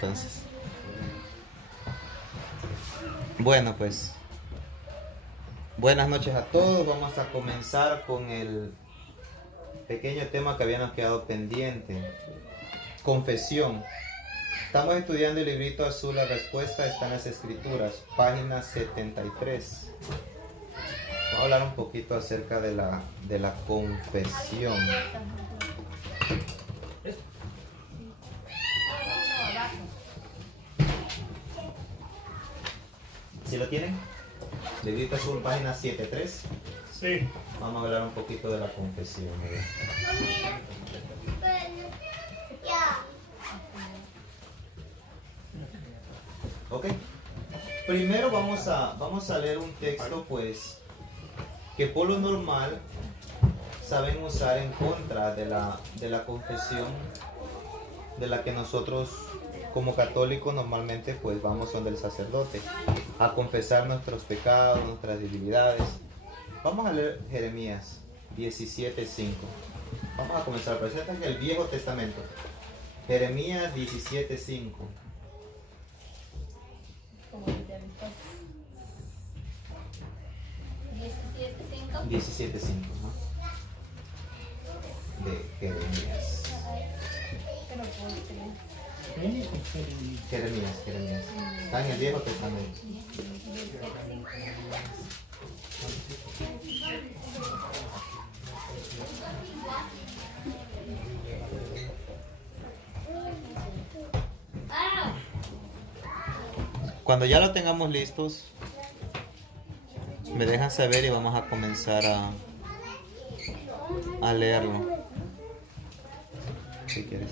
Entonces, bueno, pues buenas noches a todos. Vamos a comenzar con el pequeño tema que habíamos quedado pendiente: confesión. Estamos estudiando el librito azul. La respuesta está en las escrituras, página 73. Vamos a hablar un poquito acerca de la confesión. ¿Sí lo tienen? Librito azul, página 73. Sí. Vamos a hablar un poquito de la confesión. Ok. Primero vamos a leer un texto, pues, que por lo normal saben usar en contra de la confesión, de la que nosotros como católicos normalmente pues vamos donde el sacerdote a confesar nuestros pecados, nuestras debilidades. Vamos a leer Jeremías 17:5. Vamos a comenzar, pero este es el Viejo Testamento. Jeremías 17:5. 17:5, ¿no? De Jeremías. Jeremías. Está en el Viejo Testamento. Cuando ya lo tengamos listos, me dejan saber y vamos a comenzar a leerlo. Si quieres.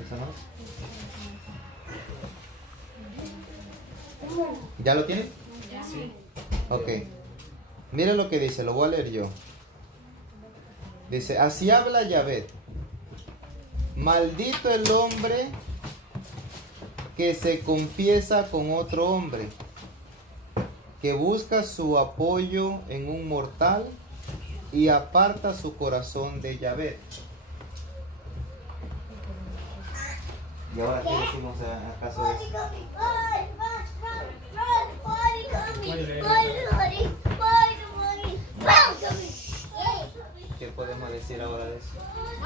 ¿Esa no? ¿Ya lo tiene? Sí. Ok. Miren lo que dice, lo voy a leer yo. Dice, así habla Yahvé. Maldito el hombre que se confiesa con otro hombre, que busca su apoyo en un mortal y aparta su corazón de Yahvé. ¿Y ahora qué decimos acaso de eso? ¿Qué podemos decir ahora de eso?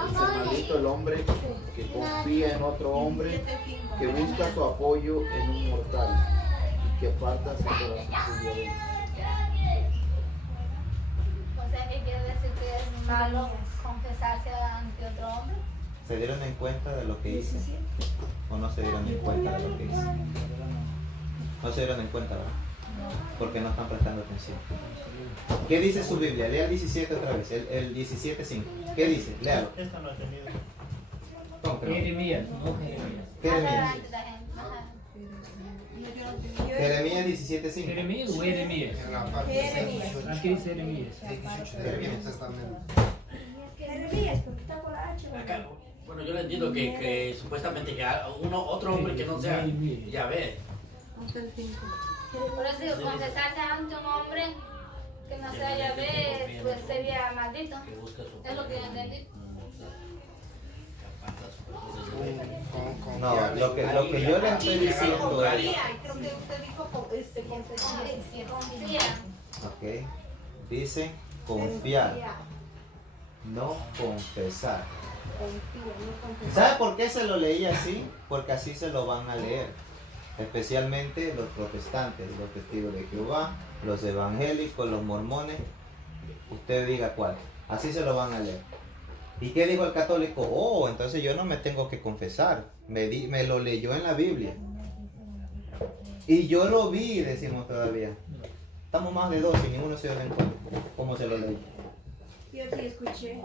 Dice, maldito el hombre que confía en otro hombre, que busca su apoyo en un mortal y que aparta su corazón de Dios. O sea, ¿qué quiere decir que es malo confesarse ante otro hombre? ¿Se dieron en cuenta de lo que hice? ¿O no se dieron en cuenta de lo que hice? No se dieron en cuenta, ¿verdad? Porque no están prestando atención. ¿Qué dice su Biblia? Lea el 17 otra vez, el 17:5. ¿Qué dice? Léalo. Esta no he tenido. ¿Cómo que no? Jeremías, no Jeremías. Jeremías. Adelante, la gente. Ajá. Jeremías 17:5. ¿Jeremías o Jeremías? Aquí dice Jeremías. Jeremías. Acá, bueno, yo le entiendo que supuestamente que otro hombre que no sea Yahvé. Por eso digo, confesarse ante un hombre que no sea Yahvé, pues sería maldito. Que busca su Es lo que yo entendí. No, lo que yo le estoy diciendo es... Creo que usted dijo Confía. Ok. Dice confiar, no confesar. ¿Sabe por qué se lo leí así? Porque así se lo van a leer. Especialmente los protestantes, los testigos de Jehová, los evangélicos, los mormones. Usted diga cuál. Así se lo van a leer. ¿Y qué dijo el católico? Oh, entonces yo no me tengo que confesar. Me lo leyó en la Biblia. Y yo lo vi, decimos todavía. Estamos más de dos y ninguno se dio en cuenta. ¿Cómo se lo leí? Yo sí escuché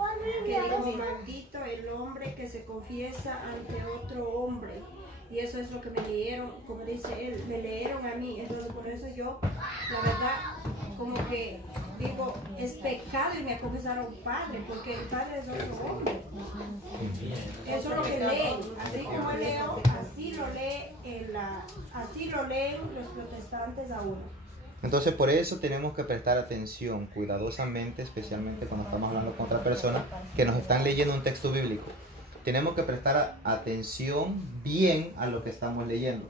que dijo, maldito el hombre que se confiesa ante otro hombre. Y eso es lo que me leyeron, como dice él, me leyeron a mí. Entonces por eso yo, la verdad, como que digo, es pecado y me confesaron padre, porque el padre es otro hombre. Eso es lo que leen. Así como leo, así lo leen los protestantes a uno. Entonces por eso tenemos que prestar atención cuidadosamente, especialmente cuando estamos hablando con otra persona que nos están leyendo un texto bíblico. Tenemos que prestar atención bien a lo que estamos leyendo.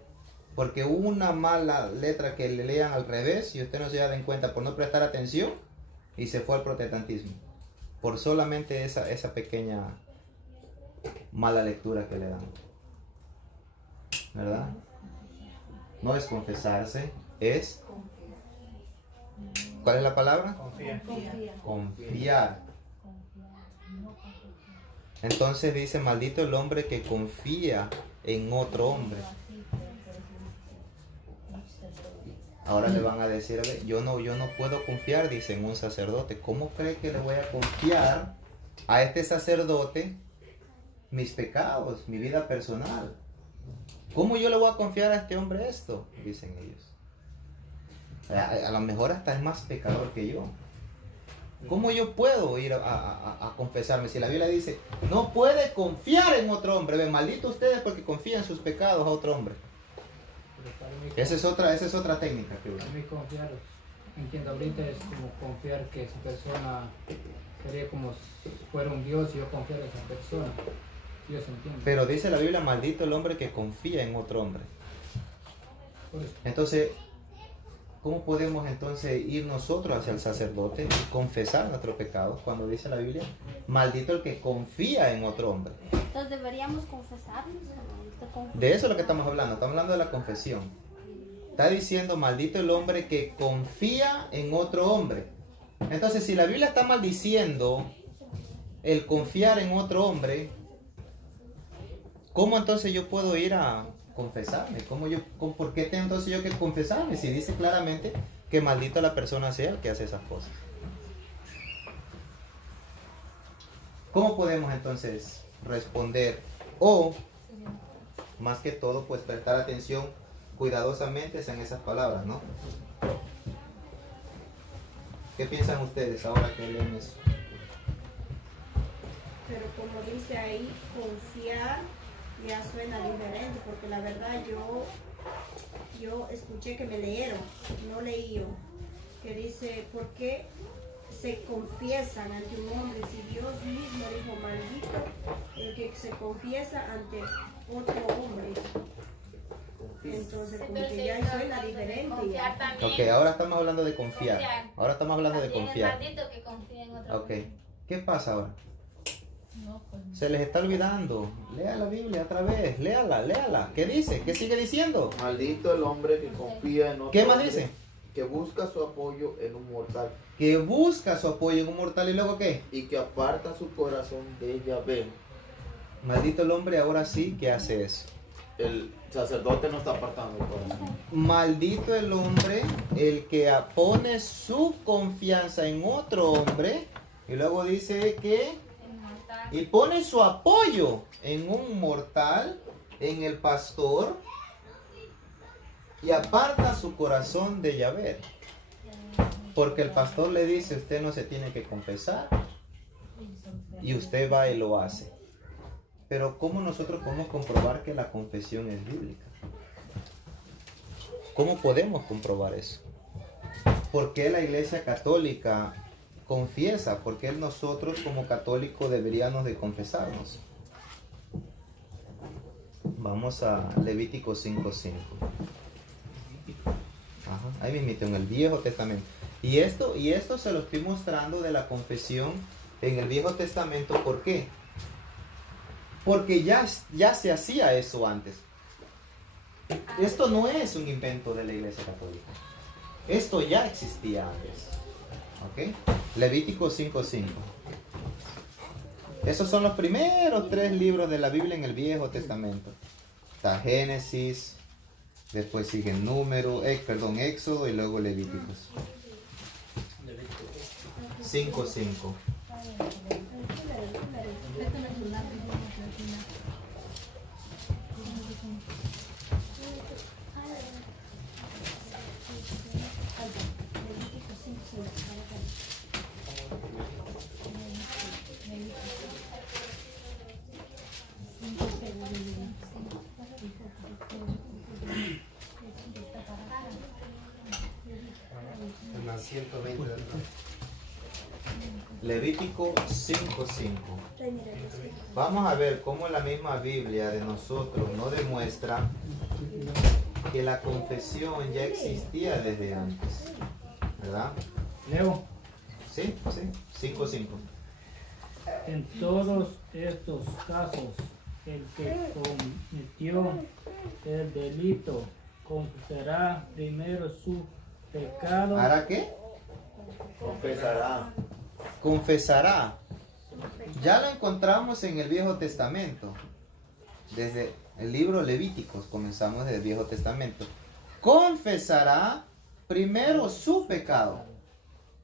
Porque una mala letra que le lean al revés y usted no se da en cuenta por no prestar atención y se fue al protestantismo. Por solamente esa pequeña mala lectura que le dan. ¿Verdad? No es confesarse, es... ¿Cuál es la palabra? Confiar. Entonces dice, maldito el hombre que confía en otro hombre. Ahora le van a decir, a ver, yo no puedo confiar, dice, en un sacerdote. ¿Cómo cree que le voy a confiar a este sacerdote mis pecados, mi vida personal? ¿Cómo yo le voy a confiar a este hombre esto? Dicen ellos. A lo mejor hasta es más pecador que yo. ¿Cómo yo puedo ir a confesarme? Si la Biblia dice, no puede confiar en otro hombre. Ven, maldito ustedes porque confían sus pecados a otro hombre. Esa es otra técnica que usa. Para mí confiar, entiendo ahorita, es como confiar que esa persona sería como si fuera un Dios y yo confiar en esa persona. Dios entiende. Pero dice la Biblia, maldito el hombre que confía en otro hombre. Por eso. Entonces, ¿cómo podemos entonces ir nosotros hacia el sacerdote y confesar nuestros pecados cuando dice la Biblia, maldito el que confía en otro hombre? Entonces deberíamos confesarnos. De eso es lo que estamos hablando de la confesión. Está diciendo, maldito el hombre que confía en otro hombre. Entonces, si la Biblia está maldiciendo el confiar en otro hombre, ¿cómo entonces yo puedo ir a confesarme? ¿Por qué tengo entonces yo que confesarme? Si dice claramente que maldito la persona sea el que hace esas cosas. ¿Cómo podemos entonces responder? O, más que todo, pues prestar atención cuidadosamente en esas palabras, ¿no? ¿Qué piensan ustedes ahora que leen eso? Pero como dice ahí, confiar ya suena diferente, porque la verdad yo escuché que me leyeron, no leí yo, que dice, ¿por qué se confiesan ante un hombre si Dios mismo dijo maldito el que se confiesa ante otro hombre? Entonces como que ya suena diferente. Confiar Ya. también. Ok, ahora estamos hablando de confiar. Ahora estamos hablando de También confiar. es maldito que confíe en otro. Ok, ¿qué pasa ahora? Se les está olvidando. Lea la Biblia otra vez, léala. ¿Qué dice? ¿Qué sigue diciendo? Maldito el hombre que confía en otro ¿Qué más hombre, dice? que busca su apoyo en un mortal Que busca su apoyo en un mortal y luego ¿qué? y que aparta su corazón de Yahvé. Maldito el hombre, ahora sí, ¿qué hace eso? El sacerdote no está apartando el corazón. Maldito el hombre, el que pone su confianza en otro hombre y luego dice que y pone su apoyo en un mortal, en el pastor y aparta su corazón de Yahvé. Porque el pastor le dice, usted no se tiene que confesar y usted va y lo hace. Pero ¿cómo nosotros podemos comprobar que la confesión es bíblica? ¿Cómo podemos comprobar eso? ¿Por qué la Iglesia Católica confiesa? ¿Por qué nosotros como católicos deberíamos de confesarnos? Vamos a Levítico 5:5. Ahí mismo en el Viejo Testamento. Y esto se lo estoy mostrando de la confesión en el Viejo Testamento. ¿Por qué? Porque ya se hacía eso antes. Esto no es un invento de la Iglesia Católica. Esto ya existía antes. ¿Ok? Levítico 5:5. Esos son los primeros 3 libros de la Biblia en el Viejo Testamento. Está Génesis, después sigue Éxodo y luego Levíticos. 5:5. 120 de atrás. Levítico 5:5. Vamos a ver cómo la misma Biblia de nosotros nos demuestra que la confesión ya existía desde antes. ¿Verdad? Leo, Sí, sí. 5:5. en todos estos casos, el que cometió el delito confesará primero su pecado. ¿Hará qué? Confesará. Confesará. Ya lo encontramos en el Viejo Testamento. Desde el libro Levíticos comenzamos desde el Viejo Testamento. Confesará primero su pecado.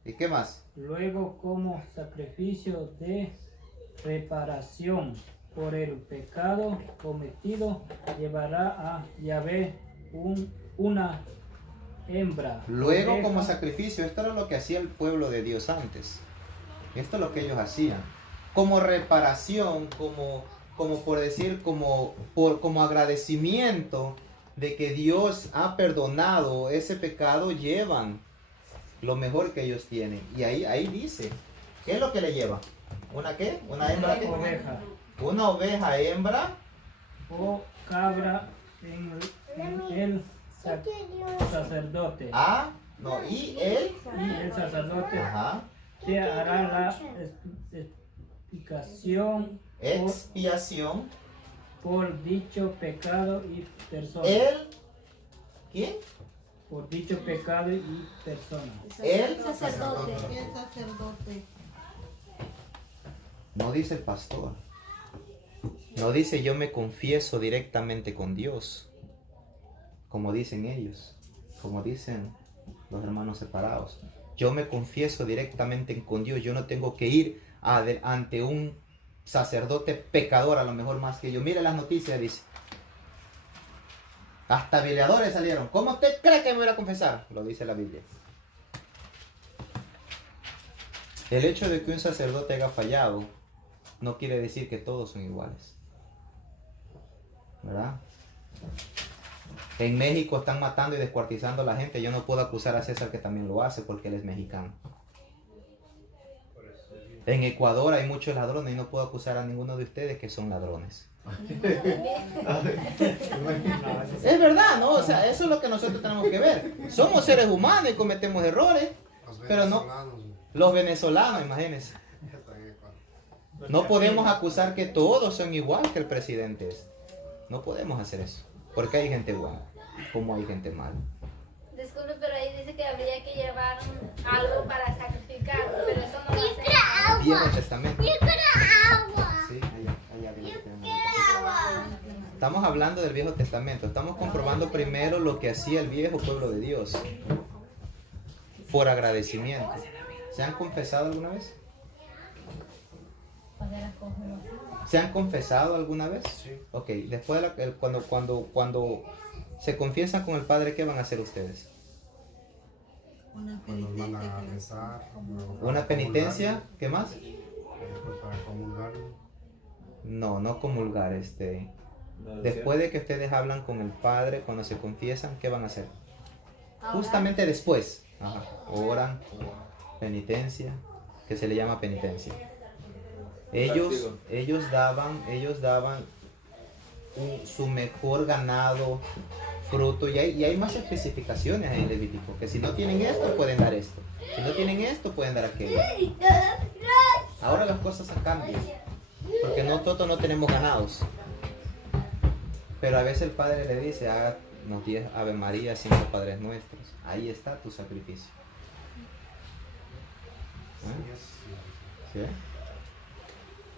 ¿Y qué más? Luego, como sacrificio de reparación por el pecado cometido, llevará a Yahvé una hembra. Luego oveja. como sacrificio. Esto era lo que hacía el pueblo de Dios antes. Esto es lo que ellos hacían. Como reparación, como por decir, como agradecimiento de que Dios ha perdonado ese pecado, llevan lo mejor que ellos tienen. Y ahí dice, ¿qué es lo que le lleva? ¿Una qué? ¿Una hembra qué? Oveja Una oveja hembra o cabra en el sacerdote. a, no, y él, Y el sacerdote ajá, te hará la expiación expiación, por dicho pecado y persona. él, ¿quién? Por dicho pecado y persona. Él, Sacerdote. El sacerdote. no dice el pastor. No dice yo me confieso directamente con Dios. Como dicen ellos. Como dicen los hermanos separados. Yo me confieso directamente con Dios. Yo no tengo que ir ante un sacerdote pecador, a lo mejor más que yo. Mire las noticias, dice. Hasta violadores salieron. ¿Cómo usted cree que me voy a confesar? Lo dice la Biblia. El hecho de que un sacerdote haya fallado no quiere decir que todos son iguales. ¿Verdad? En México están matando y descuartizando a la gente. Yo no puedo acusar a César que también lo hace porque él es mexicano. En Ecuador hay muchos ladrones y no puedo acusar a ninguno de ustedes que son ladrones. Es verdad, ¿no? O sea, eso es lo que nosotros tenemos que ver. Somos seres humanos y cometemos errores. Los Pero no- venezolanos, Los venezolanos, imagínense. están en Ecuador. No podemos acusar que todos son igual que el presidente es. No podemos hacer eso. Porque hay gente buena, como hay gente mala. Disculpe, pero ahí dice que habría que llevar algo para sacrificar, pero eso no va a ser. Viejo Testamento. Sí, allá arriba tenemos. Estamos hablando del Viejo Testamento. Estamos comprobando primero lo que hacía el viejo pueblo de Dios. Por agradecimiento. ¿Se han confesado alguna vez? ¿Se han confesado alguna vez? Sí. Ok, después de cuando se confiesan con el Padre, ¿qué van a hacer ustedes? Una Cuando van a penitencia que les- rezar. ¿Una penitencia? ¿Qué más? Después para comulgar. No comulgar. Después de que ustedes hablan con el Padre, cuando se confiesan, ¿qué van a hacer? Justamente después. Ajá. Oran, penitencia, que se le llama penitencia. Ellos daban su mejor ganado, fruto, y hay más especificaciones en Levítico, que si no tienen esto, pueden dar esto. Si no tienen esto, pueden dar aquello. Ahora las cosas cambian, porque nosotros no tenemos ganados. Pero a veces el Padre le dice, háganos 10 Ave María, 5 Padres Nuestros. Ahí está tu sacrificio. ¿Sí?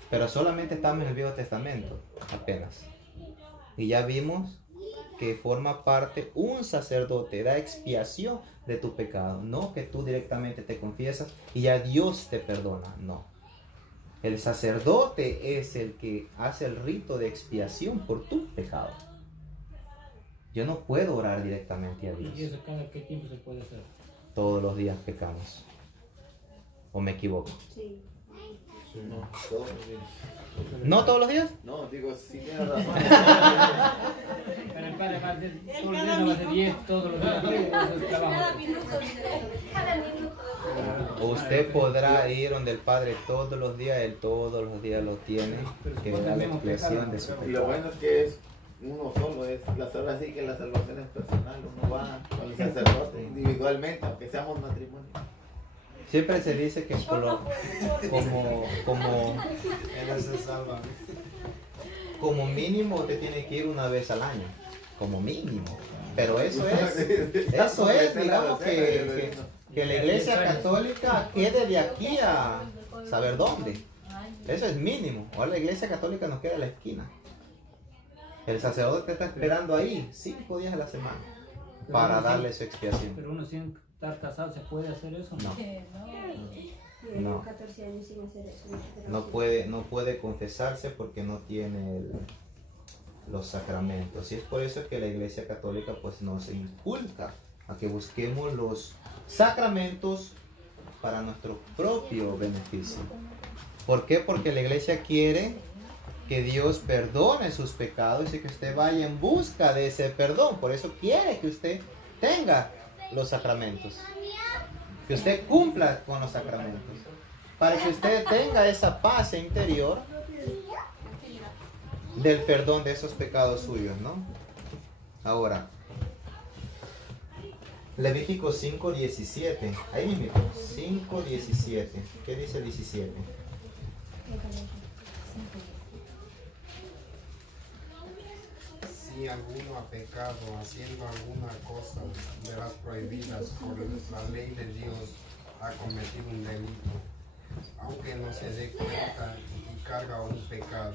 Pero solamente estamos en el Viejo Testamento, apenas. Y ya vimos que forma parte un sacerdote, da expiación de tu pecado. No que tú directamente te confiesas y ya Dios te perdona, no. El sacerdote es el que hace el rito de expiación por tu pecado. Yo no puedo orar directamente a ¿Y Dios. eso cada qué tiempo se puede hacer? Todos los días pecamos. ¿O me equivoco? Sí. No, todos los días. ¿No todos los días? No, digo, sí tienes razón. Pero el padre va de, todo el día no va de 10 todos los días. Eso es trabajo. Cada minuto. Usted podrá ir donde el Padre todos los días, Él todos los días lo tiene, que da la expiación de su Y lo pecado. bueno es que es uno solo, es la salvación, así que la salvación es personal, uno va con el sacerdote individualmente, aunque seamos matrimonio. Siempre se dice que como mínimo usted tiene que ir una vez al año, como mínimo. Pero eso es, digamos que la Iglesia Católica quede de aquí a saber dónde. Eso es mínimo. Ahora la Iglesia Católica nos queda a la esquina. El sacerdote te está esperando ahí 5 días a la semana para darle su expiación. Pero uno sin estar casado, ¿se puede hacer eso? No. Yo No. llevo 14 años sin hacer eso. No puede confesarse porque no tiene los sacramentos. Y es por eso que la Iglesia Católica pues nos inculca a que busquemos los sacramentos para nuestro propio beneficio. ¿Por qué? Porque la Iglesia quiere que Dios perdone sus pecados y que usted vaya en busca de ese perdón. Por eso quiere que usted tenga los sacramentos, que usted cumpla con los sacramentos, para que usted tenga esa paz interior del perdón de esos pecados suyos, ¿no? Ahora, Levítico 5:17, ahí mismo, 5:17, ¿qué dice 17? Si alguno ha pecado haciendo alguna cosa de las prohibidas por la ley de Dios, ha cometido un delito, aunque no se dé cuenta y carga un pecado.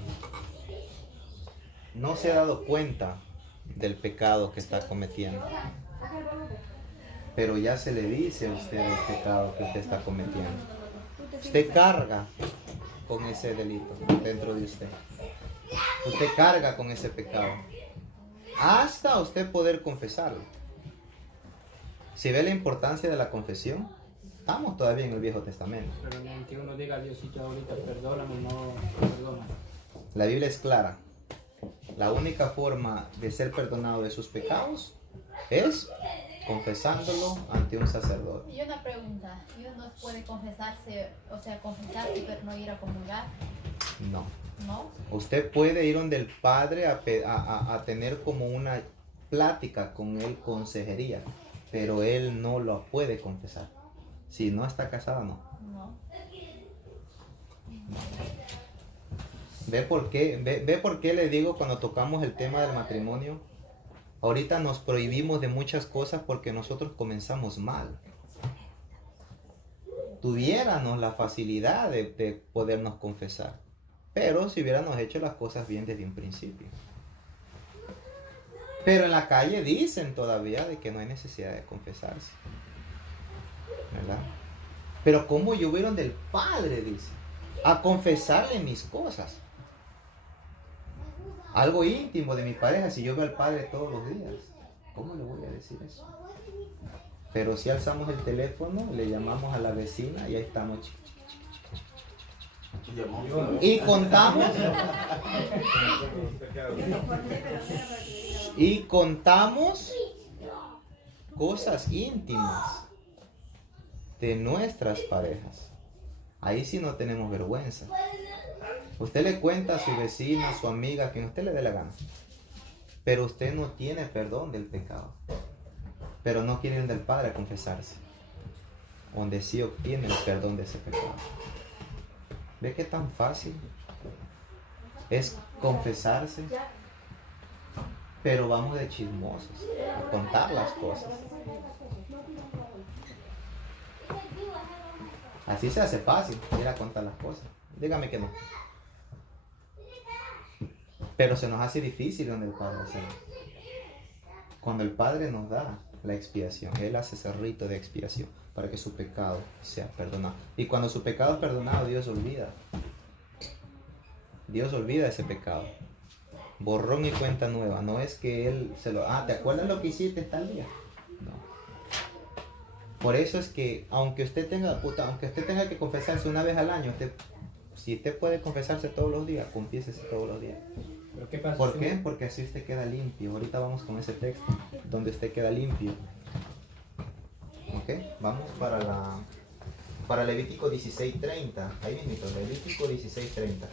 No se ha dado cuenta del pecado que está cometiendo, pero ya se le dice a usted el pecado que usted está cometiendo. Usted carga con ese delito dentro de usted. Usted carga con ese pecado hasta usted poder confesarlo. Si ve la importancia de la confesión, estamos todavía en el Viejo Testamento. Pero ni aunque uno diga, Diosito, ahorita perdóname, no perdona. La Biblia es clara. La única forma de ser perdonado de sus pecados es confesándolo ante un sacerdote. Y una pregunta, ¿y uno puede confesarse, o sea, confesarse pero no ir a comulgar? No. ¿No? Usted puede ir donde el Padre a tener como una plática con él, consejería, pero él no lo puede confesar. Si no está casado, no. No. ¿Ve por qué? ¿Ve por qué le digo cuando tocamos el tema del matrimonio? Ahorita nos prohibimos de muchas cosas porque nosotros comenzamos mal. Tuviéramos la facilidad de podernos confesar, pero si hubiéramos hecho las cosas bien desde un principio. Pero en la calle dicen todavía de que no hay necesidad de confesarse, ¿verdad? Pero ¿cómo yo voy donde el Padre dice? A confesarle mis cosas. Algo íntimo de mi pareja, si yo veo al Padre todos los días, ¿cómo le voy a decir eso? Pero si alzamos el teléfono, le llamamos a la vecina y ahí estamos. Y contamos. Y contamos cosas íntimas de nuestras parejas. Ahí sí no tenemos vergüenza. Usted le cuenta a su vecina, a su amiga, a quien usted le dé la gana. Pero usted no tiene perdón del pecado. Pero no quiere ir del Padre a confesarse. Donde sí obtiene el perdón de ese pecado. ¿Ve qué tan fácil es confesarse? Pero vamos de chismosos a contar las cosas. Así se hace fácil ir a contar las cosas. Dígame que no. Pero se nos hace difícil donde el Padre hace. Cuando el Padre nos da la expiación, Él hace ese rito de expiación para que su pecado sea perdonado. Y cuando su pecado es perdonado, Dios olvida. Dios olvida ese pecado. Borrón y cuenta nueva. No es que Él se lo... ¿te acuerdas lo que hiciste tal día? No. Por eso es que aunque usted tenga que confesarse una vez al año, usted Si usted puede confesarse todos los días, confiésese todos los días. ¿Pero qué pasa? ¿Por si qué? uno- Porque así usted queda limpio. Ahorita vamos con ese texto, donde usted queda limpio. Ok, vamos para Levítico 16:30. Ahí mismo, Levítico 16:30.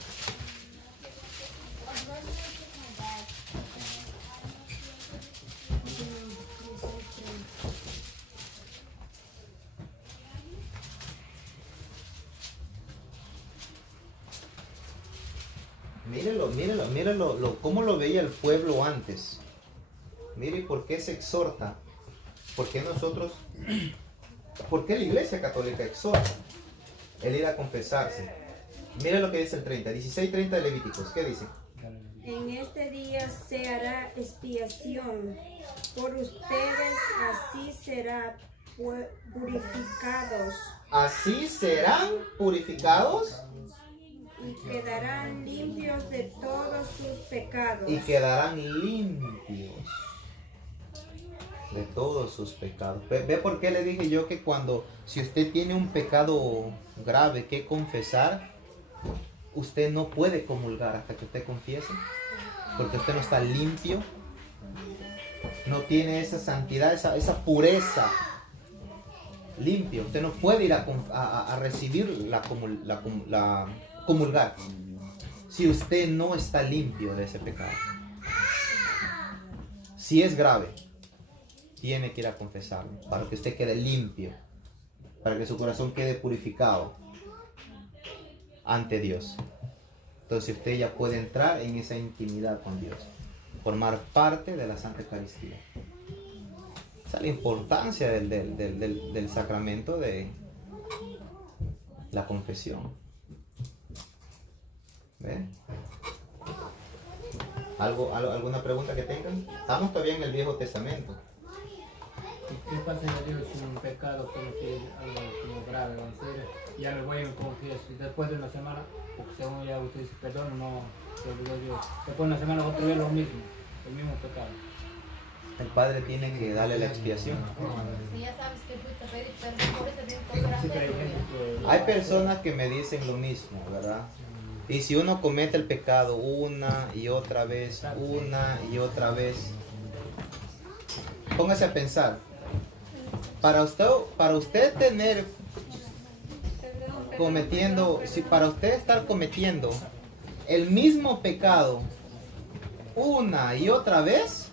Mírelo, cómo lo veía el pueblo antes. Mire por qué se exhorta. ¿Por qué nosotros, por qué la Iglesia Católica exhorta el ir a confesarse? Mire lo que dice el 30, 16:30 de Levíticos. ¿Qué dice? En este día se hará expiación por ustedes, así serán purificados Así serán purificados y quedarán limpios de todos sus pecados. y quedarán limpios de todos sus pecados. ¿Ve por qué le dije yo que si usted tiene un pecado grave que confesar, usted no puede comulgar hasta que usted confiese? Porque usted no está limpio, no tiene esa santidad, esa pureza limpio. Usted no puede ir a recibir la comulgar si usted no está limpio de ese pecado. Si es grave, tiene que ir a confesarlo para que usted quede limpio, para que su corazón quede purificado ante Dios. Entonces usted ya puede entrar en esa intimidad con Dios, formar parte de la Santa Eucaristía. Esa es la importancia del sacramento de la confesión. ¿Ven? ¿Alguna pregunta que tengan? Estamos todavía en el Viejo Testamento. ¿Qué pasa si yo digo si un pecado como que algo como grave, vamos a decir, ya me voy y me confieso, y después de una semana, porque según ya usted dice perdón, no, te digo Dios, después de una semana otra vez lo mismo, el mismo pecado? El Padre tiene que darle la expiación. Si ya sabes que fuiste a pedir perdón por eso, tienes que volver a Sí, pero hay hacerlo. gente que... Hay personas que me dicen lo mismo, ¿verdad? Y si uno comete el pecado una y otra vez, póngase a pensar. Para usted tener cometiendo, si para usted estar cometiendo el mismo pecado una y otra vez,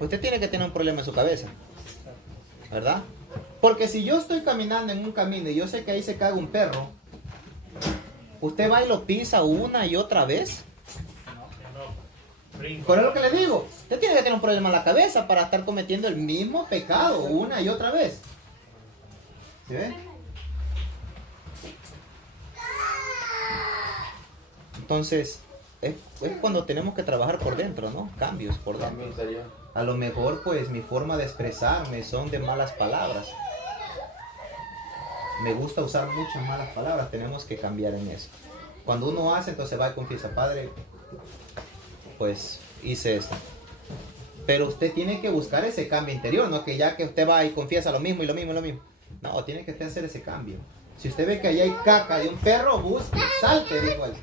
usted tiene que tener un problema en su cabeza, ¿verdad? Porque si yo estoy caminando en un camino y yo sé que ahí se caga un perro, ¿usted va y lo pisa una y otra vez? Por eso lo que le digo, usted tiene que tener un problema en la cabeza para estar cometiendo el mismo pecado una y otra vez. ¿Sí ve? Entonces, es cuando tenemos que trabajar por dentro, ¿no? Cambios por dentro. A lo mejor, pues, mi forma de expresarme son de malas palabras. Me gusta usar muchas malas palabras, tenemos que cambiar en eso. Cuando uno hace, entonces va y confiesa, Padre, pues hice esto. Pero usted tiene que buscar ese cambio interior, no que ya que usted va y confiesa lo mismo y lo mismo y lo mismo. No, tiene que usted hacer ese cambio. Si usted ve que allá hay caca de un perro, busque, salte, dijo él.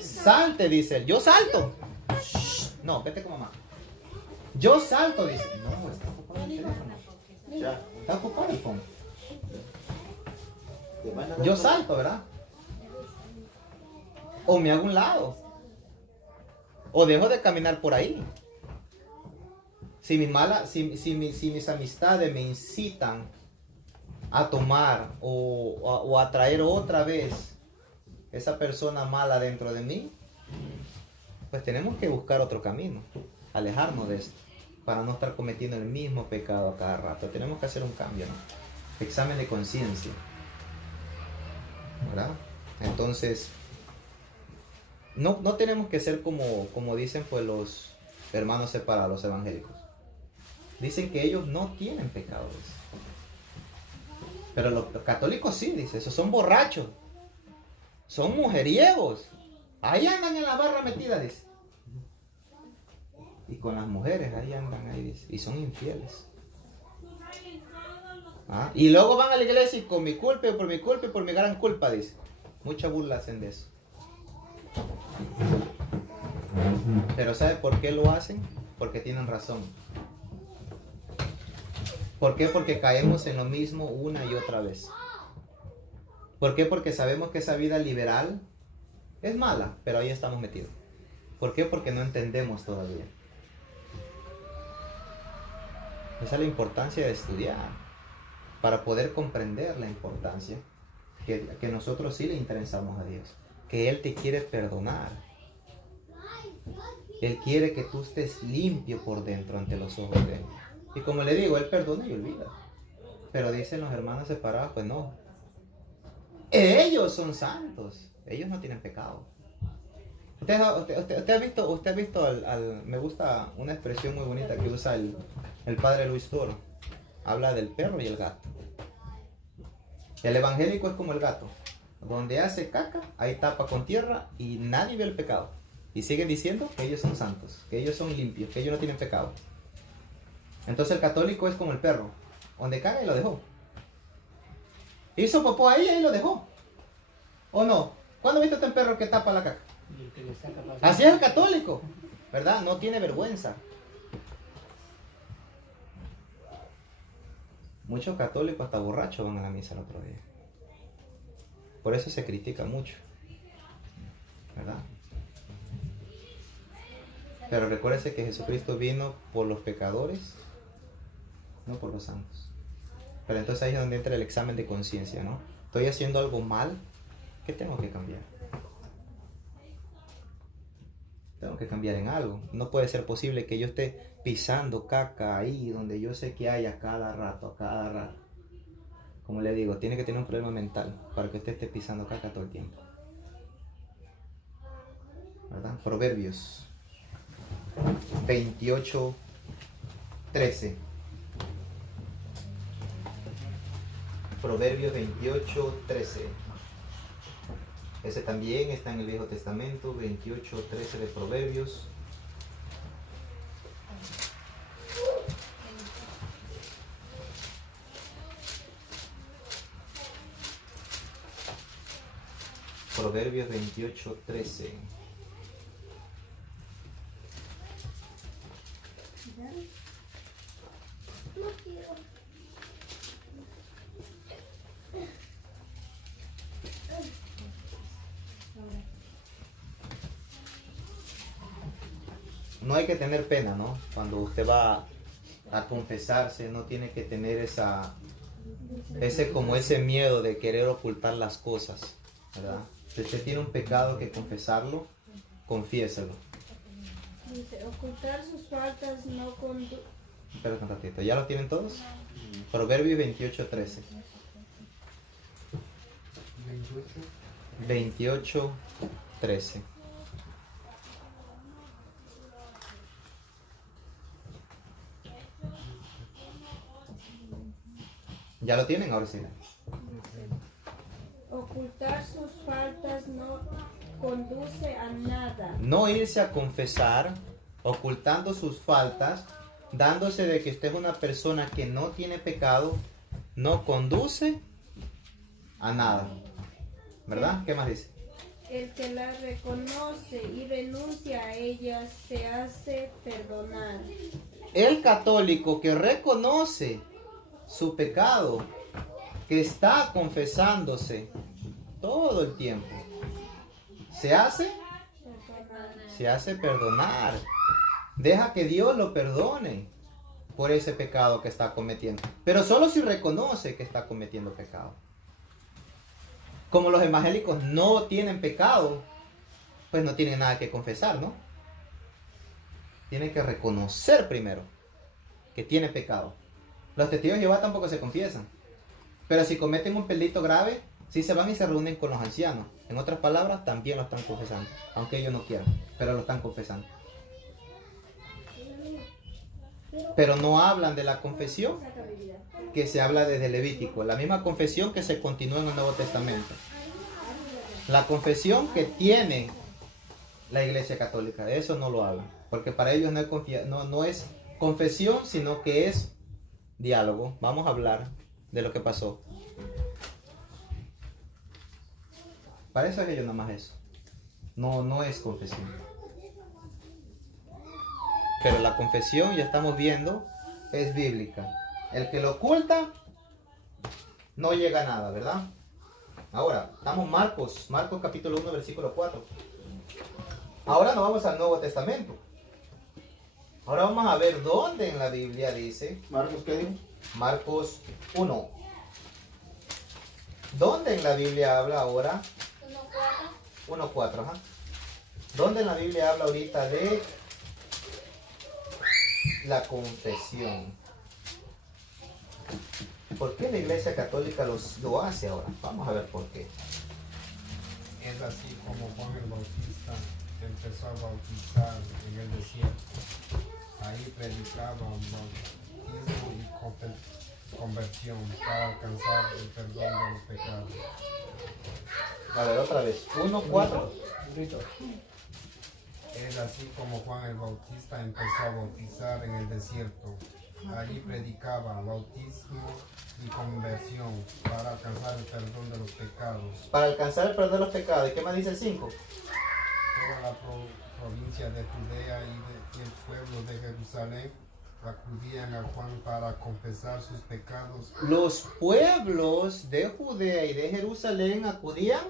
Salte, dice él. Yo salto. Shh, no, vete con mamá. Yo salto, dice. No, está ocupado el teléfono. Ya, está ocupado el phone. Yo salto, ¿verdad? O me hago un lado. O dejo de caminar por ahí. Si mis amistades me incitan a tomar o a traer otra vez esa persona mala dentro de mí, pues tenemos que buscar otro camino, alejarnos de esto, para no estar cometiendo el mismo pecado a cada rato. Tenemos que hacer un cambio, ¿no? Examen de conciencia, ¿verdad? Entonces, no tenemos que ser como dicen pues los hermanos separados, los evangélicos. Dicen que ellos no tienen pecados. Pero los católicos sí, dice, esos son borrachos. Son mujeriegos. Ahí andan en la barra metida, dice. Y con las mujeres, ahí andan, ahí dice. Y son infieles. ¿Ah? Y luego van a la iglesia y con mi culpa y por mi culpa y por mi gran culpa, dice. Mucha burla hacen de eso. Pero ¿sabe por qué lo hacen? Porque tienen razón. ¿Por qué? Porque caemos en lo mismo una y otra vez. ¿Por qué? Porque sabemos que esa vida liberal es mala, pero ahí estamos metidos. ¿Por qué? Porque no entendemos todavía. Esa es la importancia de estudiar, para poder comprender la importancia que nosotros sí le interesamos a Dios, que Él te quiere perdonar. Él quiere que tú estés limpio por dentro ante los ojos de Él. Y como le digo, Él perdona y olvida. Pero dicen los hermanos separados, pues no. Ellos son santos, ellos no tienen pecado. Usted ha visto me gusta una expresión muy bonita que usa el padre Luis Toro. Habla del perro y el gato. El evangélico es como el gato. Donde hace caca, ahí tapa con tierra y nadie ve el pecado. Y sigue diciendo que ellos son santos, que ellos son limpios, que ellos no tienen pecado. Entonces el católico es como el perro. Donde caga y lo dejó. Hizo popó ahí y ahí lo dejó. ¿O no? ¿Cuándo viste usted un perro que tapa la caca? Así es el católico, ¿verdad? No tiene vergüenza. Muchos católicos hasta borrachos van a la misa el otro día. Por eso se critica mucho, ¿verdad? Pero recuérdese que Jesucristo vino por los pecadores, no por los santos. Pero entonces ahí es donde entra el examen de conciencia, ¿no? Estoy haciendo algo mal, ¿qué tengo que cambiar? Tengo que cambiar en algo. No puede ser posible que yo esté pisando caca ahí donde yo sé que hay a cada rato. Como le digo, tiene que tener un problema mental para que usted esté pisando caca todo el tiempo. ¿Verdad? Proverbios 28:13. Proverbios 28:13. Ese también está en el Viejo Testamento, 28:13 de Proverbios. Proverbios 28:13. No hay que tener pena, ¿no? Cuando usted va a confesarse, no tiene que tener ese miedo de querer ocultar las cosas, ¿verdad? Si usted tiene un pecado que confesarlo, confiéselo. Dice, ocultar sus faltas no conduce. Espera un ratito, ¿ya lo tienen todos? Proverbios 28:13. 28:13. ¿Ya lo tienen? Ahora sí. Ocultar sus faltas no conduce a nada. No irse a confesar, ocultando sus faltas, dándose de que usted es una persona que no tiene pecado, no conduce a nada. ¿Verdad? ¿Qué más dice? El que la reconoce y renuncia a ella se hace perdonar. El católico que reconoce su pecado, que está confesándose todo el tiempo, se hace perdonar. Deja que Dios lo perdone por ese pecado que está cometiendo. Pero solo si reconoce que está cometiendo pecado. Como los evangélicos no tienen pecado, pues no tienen nada que confesar, ¿no? Tienen que reconocer primero que tiene pecado. Los testigos de Jehová tampoco se confiesan. Pero si cometen un pelito grave, sí se van y se reúnen con los ancianos. En otras palabras, también lo están confesando. Aunque ellos no quieran, pero lo están confesando. Pero no hablan de la confesión que se habla desde Levítico. La misma confesión que se continúa en el Nuevo Testamento. La confesión que tiene la Iglesia Católica. De eso no lo hablan. Porque para ellos no es confesión, sino que es diálogo. Vamos a hablar de lo que pasó. Para eso es ellos nada más eso. No es confesión. Pero la confesión, ya estamos viendo, es bíblica. El que lo oculta, no llega a nada, ¿verdad? Ahora, estamos Marcos capítulo 1, versículo 4. Ahora nos vamos al Nuevo Testamento. Ahora vamos a ver dónde en la Biblia dice. Marcos, ¿qué dijo? Marcos 1. ¿Dónde en la Biblia habla ahora? 1.4, ajá. ¿Dónde en la Biblia habla ahorita de la confesión? ¿Por qué la Iglesia Católica lo hace ahora? Vamos a ver por qué. Es así como Juan el Bautista empezó a bautizar en el desierto. Ahí predicaba bautismo y conversión para alcanzar el perdón de los pecados. A ver, otra vez. 1.4. Es así como Juan el Bautista empezó a bautizar en el desierto. Allí predicaba bautismo y conversión para alcanzar el perdón de los pecados. Para alcanzar el perdón de los pecados. ¿Y qué más dice el 5? Toda la provincia de Judea y el pueblo de Jerusalén acudían a Juan para confesar sus pecados. Los pueblos de Judea y de Jerusalén acudían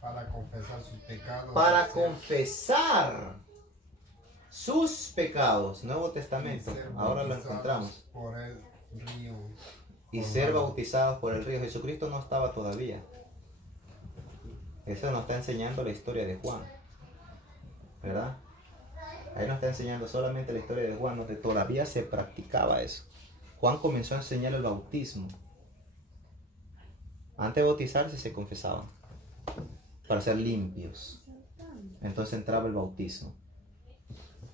Para confesar sus pecados. para confesar sus pecados. Nuevo Testamento. Ahora lo encontramos. Por el río. Y ser bautizados por el río. Jesucristo no estaba todavía. Eso nos está enseñando la historia de Juan. ¿Verdad? Ahí nos está enseñando solamente la historia de Juan, donde todavía se practicaba eso. Juan comenzó a enseñar el bautismo. Antes de bautizarse se confesaban para ser limpios. Entonces entraba el bautismo.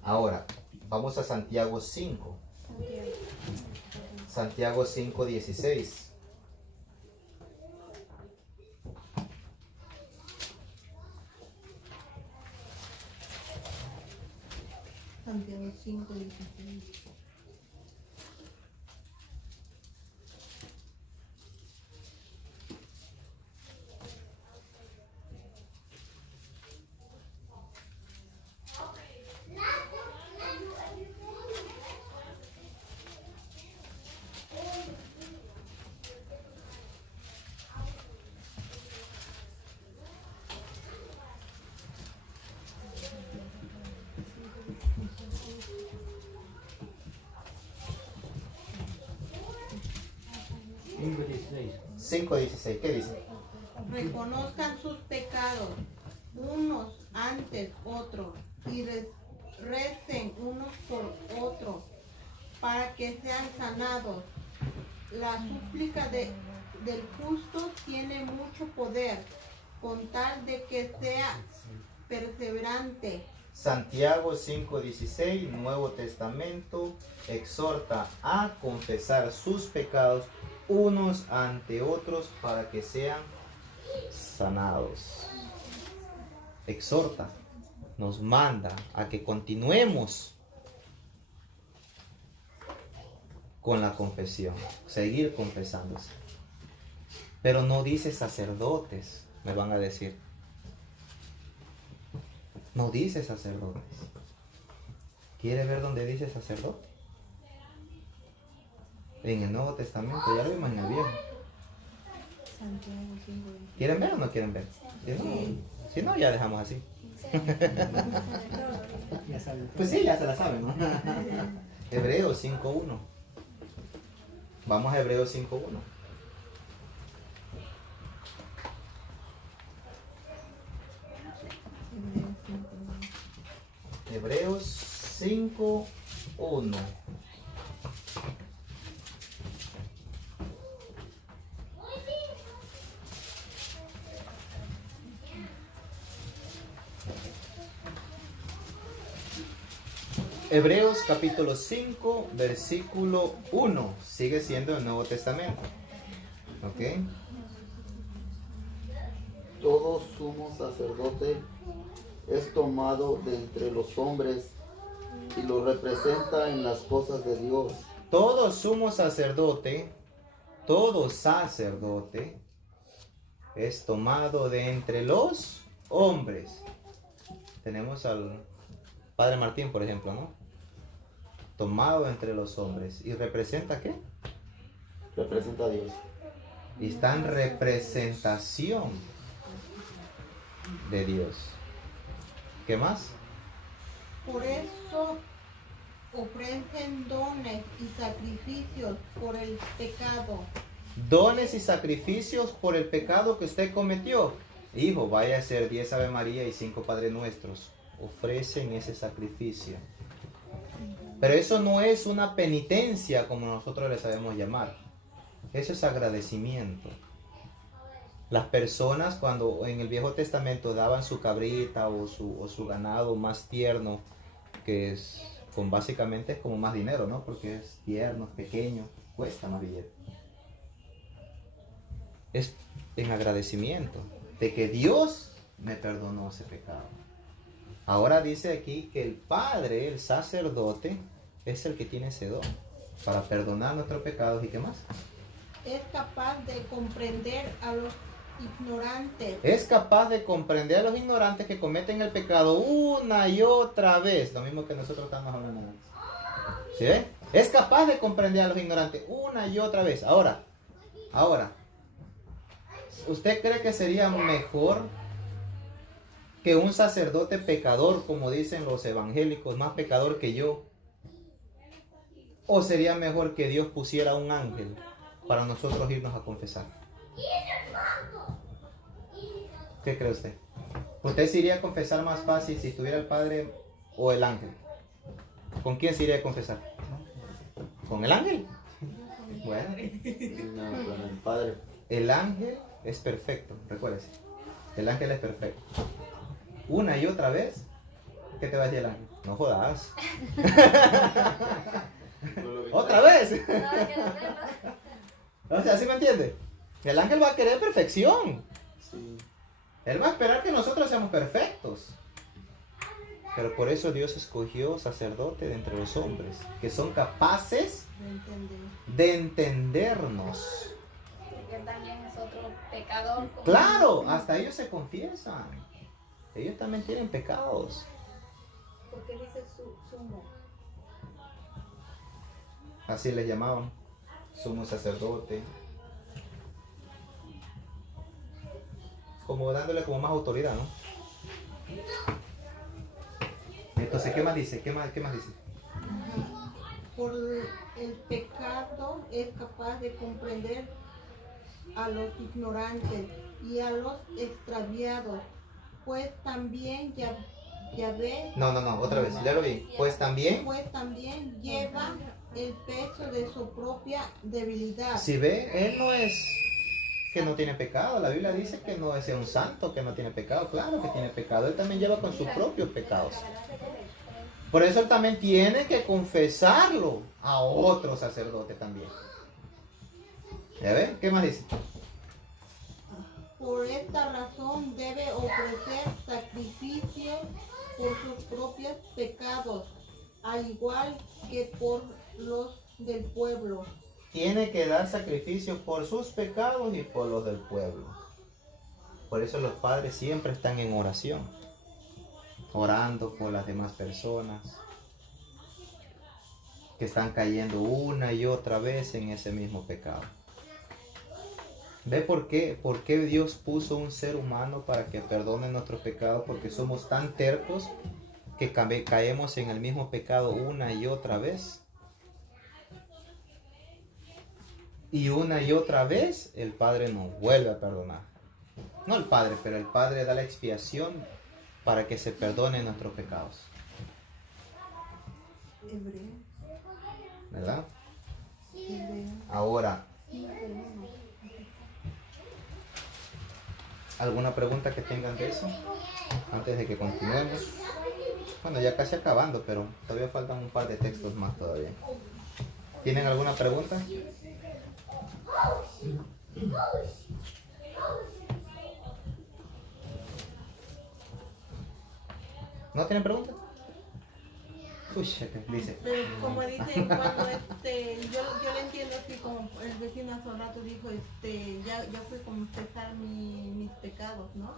Ahora, vamos a Santiago 5. Santiago 5:16. Santiago 5:16. ¿Qué dice? Reconozcan sus pecados unos ante otros y recen unos por otros para que sean sanados. La súplica del justo tiene mucho poder, con tal de que sea perseverante. Santiago 5:16, Nuevo Testamento, exhorta a confesar sus pecados unos ante otros para que sean sanados. Exhorta, nos manda a que continuemos con la confesión, seguir confesándose. Pero no dice sacerdotes, me van a decir. No dice sacerdotes. ¿Quiere ver dónde dice sacerdote? En el Nuevo Testamento, ya lo vimos en el Viejo. Santiago 5:16. ¿Quieren ver o no quieren ver? Si no, ya dejamos así. Pues sí, ya se la saben, ¿no? Hebreos 5:1. Vamos a Hebreos 5:1. Hebreos 5:1. Hebreos capítulo 5, versículo 1. Sigue siendo el Nuevo Testamento. ¿Ok? Todo sumo sacerdote es tomado de entre los hombres y lo representa en las cosas de Dios. Todo sumo sacerdote es tomado de entre los hombres. Tenemos al Padre Martín, por ejemplo, ¿no? Tomado entre los hombres. ¿Y representa qué? Representa a Dios. Y está en representación de Dios. ¿Qué más? Por eso ofrecen dones y sacrificios por el pecado. Dones y sacrificios por el pecado que usted cometió. Hijo, vaya a hacer 10 Ave María y 5 Padre Nuestros. Ofrecen ese sacrificio. Pero eso no es una penitencia como nosotros le sabemos llamar. Eso es agradecimiento. Las personas cuando en el Viejo Testamento daban su cabrita o su ganado más tierno, que es básicamente es como más dinero, ¿no? Porque es tierno, es pequeño, cuesta más billete. Es en agradecimiento de que Dios me perdonó ese pecado. Ahora dice aquí que el Padre, el sacerdote, es el que tiene ese don para perdonar nuestros pecados. ¿Y qué más? Es capaz de comprender a los ignorantes. Es capaz de comprender a los ignorantes que cometen el pecado una y otra vez. Lo mismo que nosotros estamos hablando antes. ¿Sí ve? Es capaz de comprender a los ignorantes una y otra vez. Ahora, ¿usted cree que sería mejor que un sacerdote pecador, como dicen los evangélicos, más pecador que yo? ¿O sería mejor que Dios pusiera un ángel para nosotros irnos a confesar? ¿Qué cree usted? ¿Usted se iría a confesar más fácil si estuviera el Padre o el ángel? ¿Con quién se iría a confesar? ¿Con el ángel? Bueno, No, con el Padre. el ángel es perfecto, recuérdese. El ángel es perfecto. Una y otra vez, ¿qué te va a decir el ángel? No jodas. ¿Otra vez? O sea, ¿sí me entiende? El ángel va a querer perfección. Sí. Él va a esperar que nosotros seamos perfectos. Pero por eso Dios escogió sacerdote de entre los hombres, que son capaces de entendernos. Porque también es otro pecador. Claro, hasta ellos se confiesan. Ellos también tienen pecados. ¿Por qué dice sumo? Así les llamaban. Sumo sacerdote. Como dándole como más autoridad, ¿no? Entonces, ¿qué más dice? ¿Qué más dice? Por el pecado es capaz de comprender a los ignorantes y a los extraviados, pues también Yahvé No, otra vez, léalo bien. Pues también, lleva el peso de su propia debilidad. si ve, Él no es que no tiene pecado. La Biblia dice que no es un santo que no tiene pecado. Claro que tiene pecado. Él también lleva con sus propios pecados. Por eso Él también tiene que confesarlo a otro sacerdote también. ¿Ya ven? ¿Qué más dice? Por esta razón debe ofrecer sacrificios por sus propios pecados, al igual que por los del pueblo. Tiene que dar sacrificios por sus pecados y por los del pueblo. Por eso los padres siempre están en oración, orando por las demás personas que están cayendo una y otra vez en ese mismo pecado. ¿Ve por qué Dios puso un ser humano para que perdone nuestros pecados? Porque somos tan tercos que caemos en el mismo pecado una y otra vez. Y una y otra vez el Padre nos vuelve a perdonar. No el Padre, pero el Padre da la expiación para que se perdonen nuestros pecados. ¿Verdad? Ahora, ¿alguna pregunta que tengan de eso? Antes de que continuemos. Bueno, ya casi acabando, pero todavía faltan un par de textos más todavía. ¿Tienen alguna pregunta? ¿No tienen pregunta? Uy, dice. Pero como dicen, cuando yo le entiendo así como el vecino hace un rato dijo, ya fui a confesar mis pecados, ¿no?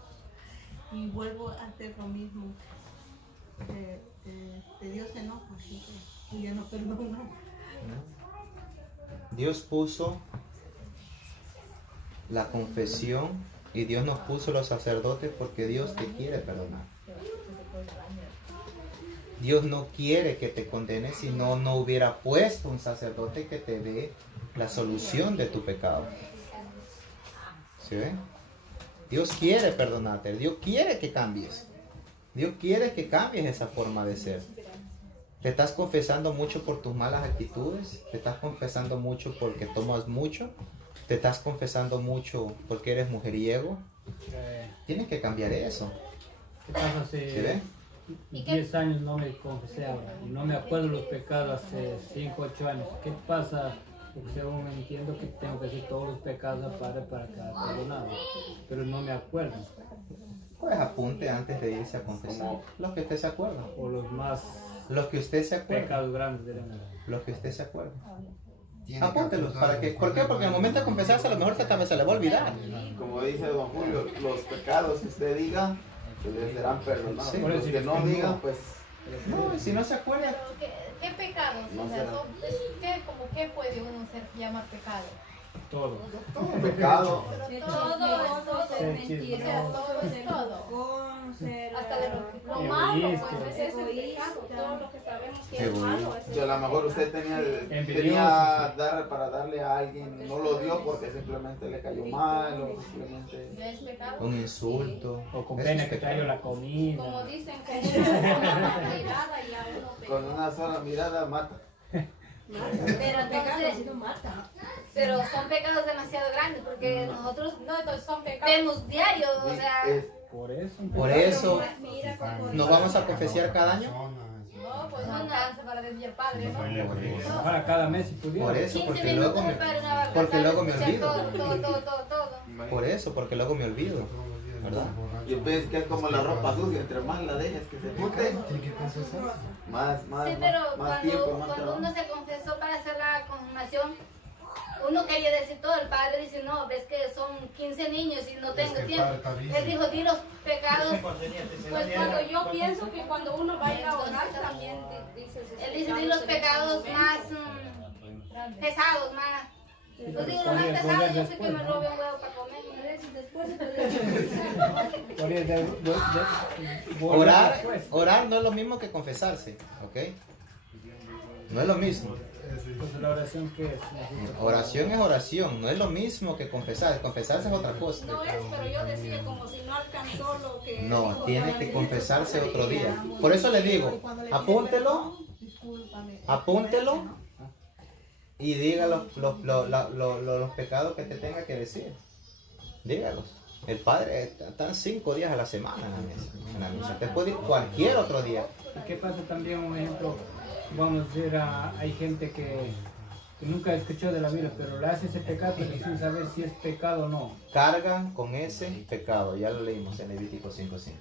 Y vuelvo a hacer lo mismo. Dios se enoja, así que ya no perdono. Dios puso la confesión y Dios nos puso los sacerdotes porque Dios te quiere perdonar. Dios no quiere que te condenes, si no hubiera puesto un sacerdote que te dé la solución de tu pecado. ¿Sí ven? Dios quiere perdonarte, Dios quiere que cambies. Dios quiere que cambies esa forma de ser. ¿Te estás confesando mucho por tus malas actitudes? ¿Te estás confesando mucho porque tomas mucho? ¿Te estás confesando mucho porque eres mujeriego? Tienes que cambiar eso. ¿Qué pasa si ¿Sí ven? 10 años no me confesé ahora y no me acuerdo los pecados hace 5, 8 años? ¿Qué pasa? Porque según entiendo que tengo que hacer todos los pecados al Padre para quedar perdonado, pero no me acuerdo. Pues apunte antes de irse a confesar. Los que usted se acuerda. O los más Los que usted se acuerda. pecados grandes de la vida. Los que usted se acuerda. Tiene Apúntelos. que ¿Para qué? ¿Por qué? Porque en el momento de confesarse a lo mejor que se le va a olvidar. Como dice don Julio, los pecados que usted diga, pues les serán perdonados. Sí. Los que no digan, pues No, si no se acuerda. Pero, ¿qué pecados? No O sea, será. ¿qué puede uno llamar pecado? Todo. pecado. Pero Todo, todo, ser Ser mentiroso, todo es ser todo. bocón, ser Hasta de lo malo, Egoísta. pues ese es el pecado. Todo lo que sabemos que es Egoísta. malo. ese es Si a lo el mejor pecado. usted tenía Envidioso. para darle a alguien, no lo dio porque simplemente le cayó mal o simplemente... ¿No es pecado? Un insulto. O con Eso pena es que pecado. traigo la comida. Como dicen, con una mirada y a uno Con pega. una sola mirada mata. Pero entonces, pero son pecados demasiado grandes porque nosotros No, entonces son pecados. vemos diario, o sea, Por eso. Por eso mira cómo nos vamos a confesar cada año. No, pues no alcanza para decir el Padre, ¿no? Ahora cada mes si pudiera. Por eso, 15 porque luego minutos me, el padre no va a porque luego me escuchar olvido. todo. Por eso, porque luego me olvido. ¿Verdad? Yo pienso que es como la ropa sucia, entre más la dejes que se junte, más Sí, pero tiempo, más cuando trabajo. uno se confesó para hacer la confirmación, uno quería decir todo, el padre dice, no, ves que son 15 niños y no tengo que el tiempo. padre está busy. Él dijo, di los pecados. Pues cuando yo pienso que cuando uno va a ir a orar también dice sus Él dice, di los pecados más pesados, más... Yo digo, lo más pesado, yo sé que me robe un huevo para comer. Orar no es lo mismo que confesarse, ¿ok? No es lo mismo. Pues la oración que es. Oración es oración, no es lo mismo que confesar. Confesarse es otra cosa. No es, pero yo decía como si no alcanzó lo que... No, dijo tiene para que mí. confesarse otro día. Por eso le digo, apúntelo, apúntelo y diga los pecados que te tenga que decir. Dígalos. El Padre está 5 días a la semana en la mesa. En la misa. Te puede ir cualquier otro día. ¿Y qué pasa también, un ejemplo? Vamos a decir, hay gente que nunca escuchó de la Biblia, pero le hace ese pecado pero sin saber si es pecado o no. Cargan con ese pecado. Ya lo leímos en Levítico 5:5.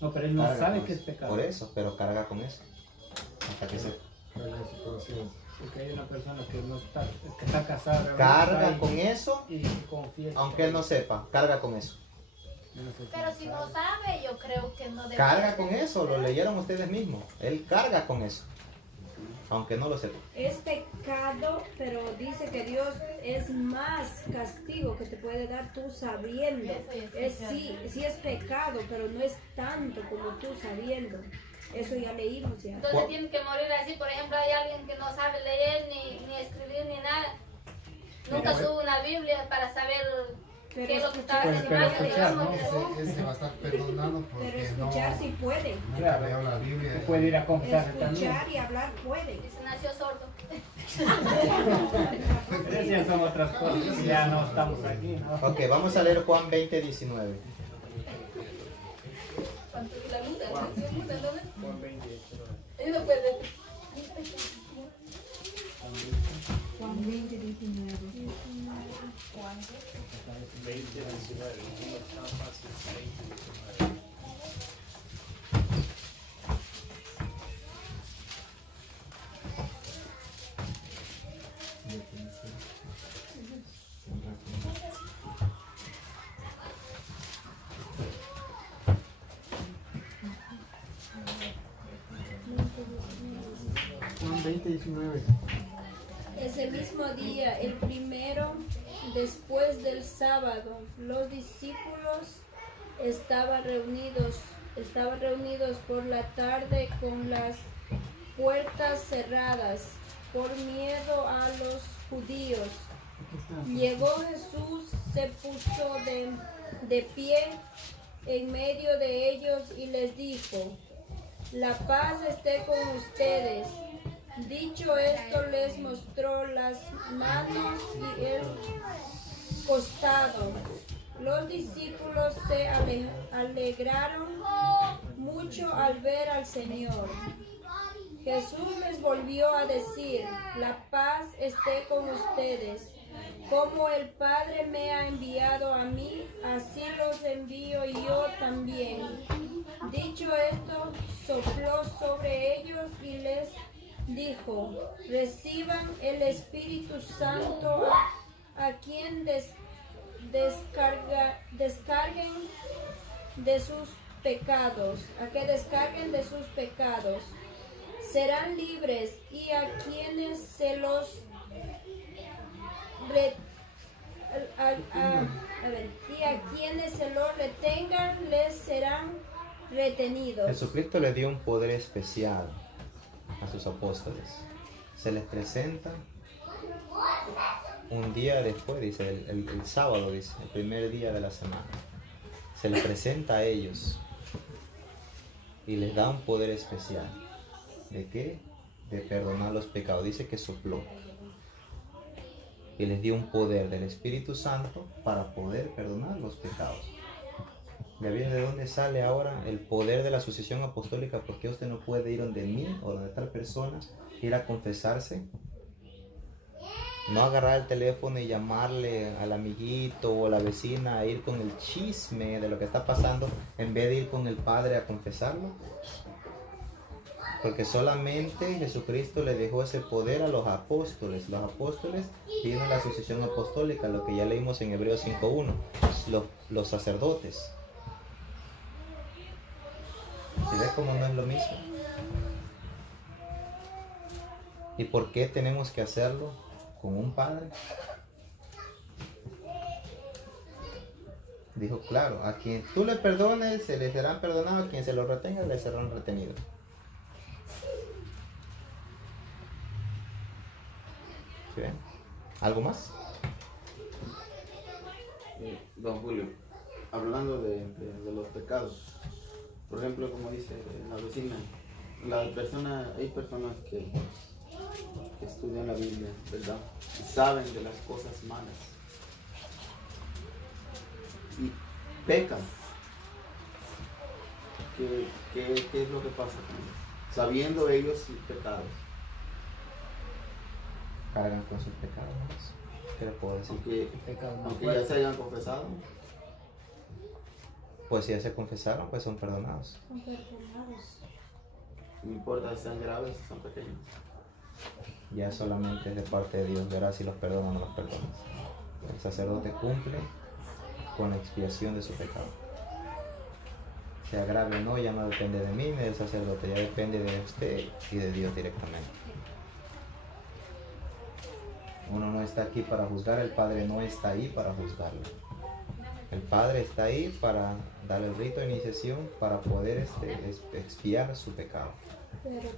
No, pero él no Carga sabe con que es eso. pecado. Por eso, pero carga con eso. Hasta que se Porque hay una persona que no está, que está casada. carga está con ahí eso, y confiesa. aunque él no sepa, carga con eso. Yo no sé Pero si no sabe, yo creo que no debe. Carga con eso, lo leyeron ustedes mismos. Él carga con eso, aunque no lo sepa. es pecado, pero dice que Dios es más castigo que te puede dar tú sabiendo. Sí es pecado, pero no es tanto como tú sabiendo. Eso ya leímos ya. Entonces tienen que morir así. Por ejemplo, hay alguien que no sabe leer, ni escribir, ni nada. Nunca tuvo una Biblia para saber qué es lo que estaba Pues, haciendo pero mal, escuchar, digamos. ¿no? Ese va a estar perdonado Pero porque escuchar no, sí puede. nunca leo la Biblia. Se puede ir a confesar también. Escuchar y hablar puede. Y se nació sordo. Pero esas ya son otras cosas, ya no estamos aquí, ¿no? Ok, vamos a leer Juan 20:19. La muda, ¿no? Juan 20, Él no puede. Juan 20, 19. 20:19. Ese mismo día, el primero, después del sábado, los discípulos estaban reunidos por la tarde con las puertas cerradas por miedo a los judíos. Llegó Jesús, se puso de pie en medio de ellos y les dijo: la paz esté con ustedes. Dicho esto, les mostró las manos y el costado. Los discípulos se alegraron mucho al ver al Señor. Jesús les volvió a decir: la paz esté con ustedes. Como el Padre me ha enviado a mí, así los envío yo también. Dicho esto, sopló sobre ellos y les dijo: reciban el Espíritu Santo. A quien descarguen de sus pecados, serán libres, y a quienes se los retengan les serán retenidos. Jesucristo le dio un poder especial a sus apóstoles. Se les presenta un día después, dice, el sábado, dice, el primer día de la semana. Se les presenta a ellos y les da un poder especial. ¿De qué? De perdonar los pecados. Dice que sopló y les dio un poder del Espíritu Santo para poder perdonar los pecados. ¿Ya viene de dónde sale ahora el poder de la sucesión apostólica? Porque usted no puede ir donde mí o donde tal persona, ir a confesarse, no agarrar el teléfono y llamarle al amiguito o a la vecina a ir con el chisme de lo que está pasando en vez de ir con el Padre a confesarlo. Porque solamente Jesucristo le dejó ese poder a los apóstoles. Los apóstoles tienen la sucesión apostólica, lo que ya leímos en Hebreos 5:1, los sacerdotes. ¿Sí ves cómo no es lo mismo? ¿Y por qué tenemos que hacerlo con un padre? Dijo claro: a quien tú le perdones, se le serán perdonados; a quien se lo retenga, le serán retenidos. ¿Sí ven? ¿Algo más? Don Julio, hablando de los pecados, por ejemplo, como dice la vecina, hay personas que estudian la Biblia, ¿verdad? Y saben de las cosas malas y pecan. ¿Qué es lo que pasa con ellos? Sabiendo ellos sus pecados, Cargan con sus pecados. ¿Qué les puedo decir? aunque ya se hayan confesado. Pues si ya se confesaron, pues son perdonados. No importa si sean graves o son pequeños. Ya solamente es de parte de Dios, verás si los perdona o no los perdona. El sacerdote cumple con la expiación de su pecado. Sea grave o no, ya no depende de mí ni del sacerdote, ya depende de usted y de Dios directamente. Uno no está aquí para juzgar, el Padre no está ahí para juzgarlo. El Padre está ahí para dar el rito de iniciación, para poder expiar su pecado,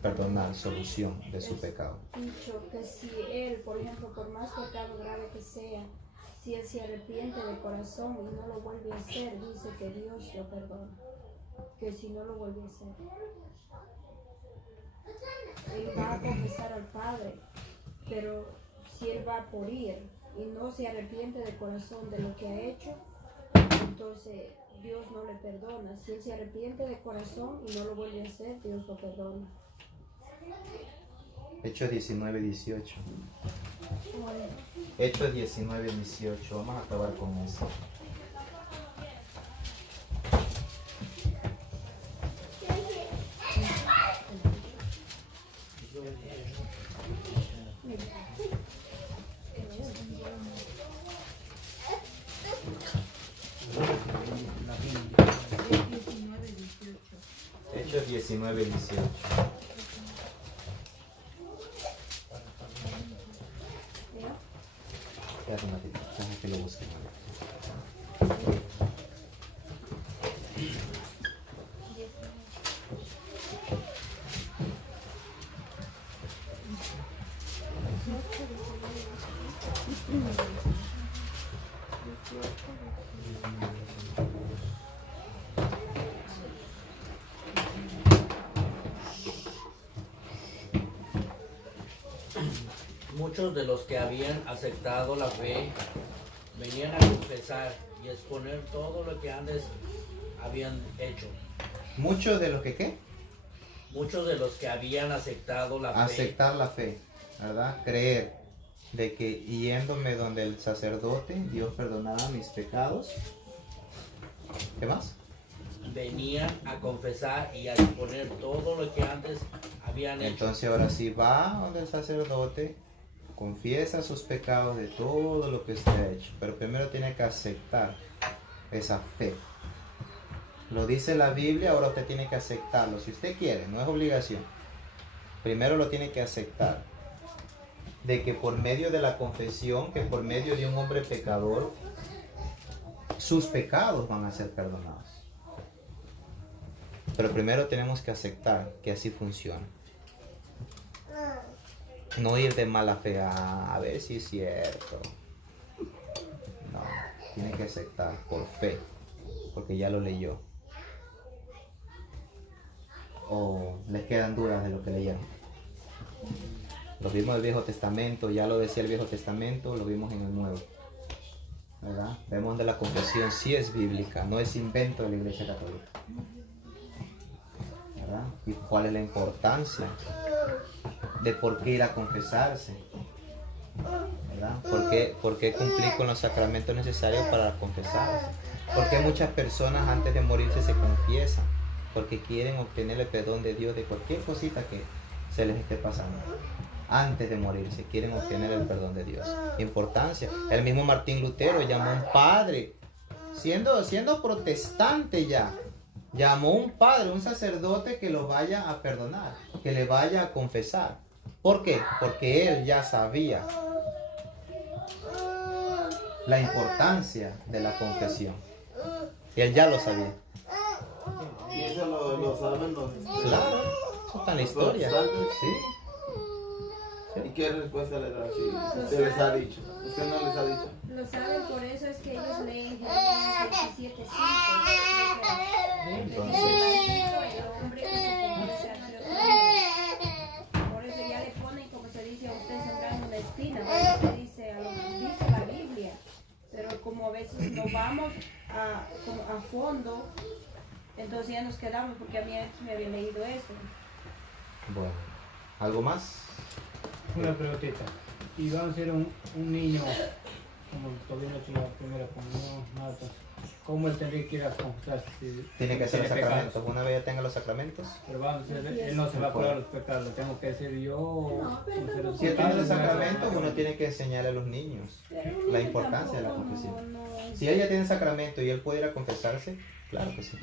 perdonar, solución de su pecado. Dicho que si él, por ejemplo, por más pecado grave que sea, si él se arrepiente de corazón y no lo vuelve a hacer, dice que Dios lo perdona. Que si no lo vuelve a hacer, él va a confesar al Padre, pero si él va por ir y no se arrepiente de corazón de lo que ha hecho, entonces Dios no le perdona. Si él se arrepiente de corazón y no lo vuelve a hacer, Dios lo perdona. Hechos 19:18. Hechos 19:18. Vamos a acabar con eso. Hechos 19:18. muchos de los que habían aceptado la fe venían a confesar y exponer todo lo que antes habían hecho. Muchos de los que, ¿qué? Muchos de los que habían aceptado la fe. Aceptar la fe, ¿verdad? Creer de que yéndome donde el sacerdote, Dios perdonaba mis pecados. ¿Qué más? Venían a confesar y a exponer todo lo que antes habían hecho. Entonces ahora sí va donde el sacerdote, confiesa sus pecados de todo lo que usted ha hecho, pero primero tiene que aceptar esa fe. Lo dice la Biblia, ahora usted tiene que aceptarlo. Si usted quiere, no es obligación. Primero lo tiene que aceptar. De que por medio de la confesión, que por medio de un hombre pecador, sus pecados van a ser perdonados. Pero primero tenemos que aceptar que así funciona. No ir de mala fe a ver si es cierto. No, tiene que aceptar por fe, porque ya lo leyó. O les quedan dudas de lo que leyeron. Lo vimos en el Viejo Testamento, ya lo decía el Viejo Testamento, lo vimos en el Nuevo. ¿Verdad? Vemos donde la confesión sí es bíblica, no es invento de la Iglesia Católica. ¿Verdad? Y cuál es la importancia de por qué ir a confesarse. ¿Verdad? ¿Por qué cumplir con los sacramentos necesarios para confesarse? Porque muchas personas antes de morirse se confiesan, porque quieren obtener el perdón de Dios de cualquier cosita que se les esté pasando. Antes de morirse quieren obtener el perdón de Dios. Importancia. El mismo Martín Lutero llamó a un padre, siendo protestante ya, llamó a un padre, un sacerdote que lo vaya a perdonar, que le vaya a confesar. ¿Por qué? Porque él ya sabía la importancia de la confesión. Él ya lo sabía. Y eso lo saben los... Claro, eso está en la historia. Sí. ¿Y qué respuesta le da? Si usted les ha dicho. ¿Usted no les ha dicho? Lo saben, por eso es que ellos leen Jeremías 17:5. Entonces, El hombre que se conoce ante otro hombre. Por eso ya le ponen, como se dice, a usted sembrando una espina. Porque dice la Biblia. Pero como a veces no vamos a fondo, entonces ya nos quedamos, porque a mí me había leído eso. bueno, ¿algo más? Una preguntita. Y vamos a ser un niño, como todavía no ha hecho la primera comunión, nada, pues, ¿cómo él tendría que ir a confesar? Si Tiene que hacer los tiene sacramentos. pecados? Una vez ya tenga los sacramentos. Pero vamos a hacer, él no se va a curar los pecados, ¿lo tengo que decir yo? No, pero hacer los Si él tiene los pecados? sacramentos, uno tiene que enseñarle a los niños la importancia de la confesión. No. Si él ya tiene sacramento y él puede ir a confesarse, claro que sí.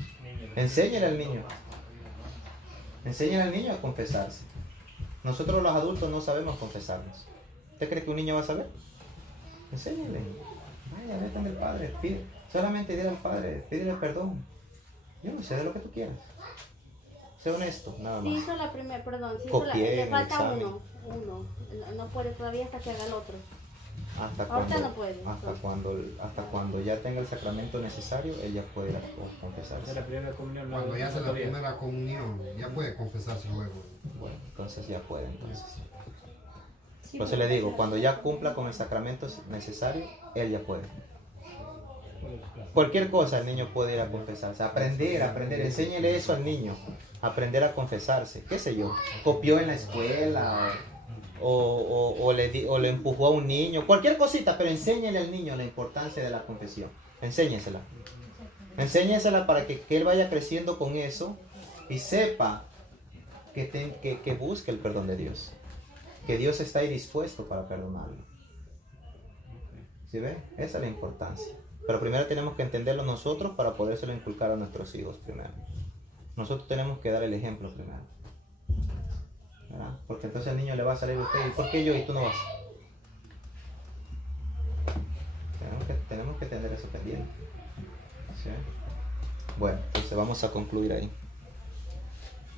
Enséñale al niño. Enséñale al niño a confesarse. Nosotros los adultos no sabemos confesarnos. ¿Usted cree que un niño va a saber? Enséñale. Vaya, vete donde el Padre. Pide. Solamente dile al Padre, pídele perdón. Yo no sé de lo que tú quieras. Sé honesto, nada Si más. hizo la primera, perdón, si hizo Copié le el falta examen. uno. No puede todavía hasta que haga el otro. Hasta Ahorita cuando, no puede. hasta cuando ya tenga el sacramento necesario, ella puede ir a Hacer confesarse. la primera comunión, no, Cuando ya hace la todavía. primera comunión, ya puede confesarse luego. Bueno, entonces ya puede. Entonces. Sí, Por eso le digo, cuando ya cumpla con el sacramento necesario, él ya puede. Cualquier cosa el niño puede ir a confesarse. Aprender. Enséñele eso al niño. Aprender a confesarse. ¿Qué sé yo? Copió en la escuela o le empujó a un niño. Cualquier cosita, pero enséñele al niño la importancia de la confesión. Enséñesela. Enséñesela para que él vaya creciendo con eso y sepa que busque el perdón de Dios. Que Dios está ahí dispuesto para perdonarlo. ¿Sí ve? Esa es la importancia. Pero primero tenemos que entenderlo nosotros para podérselo inculcar a nuestros hijos primero. Nosotros tenemos que dar el ejemplo primero. ¿Verdad? Porque entonces al niño le va a salir a usted, ¿y por qué yo y tú no vas? Tenemos que tener eso pendiente. ¿Sí? Bueno, entonces vamos a concluir ahí.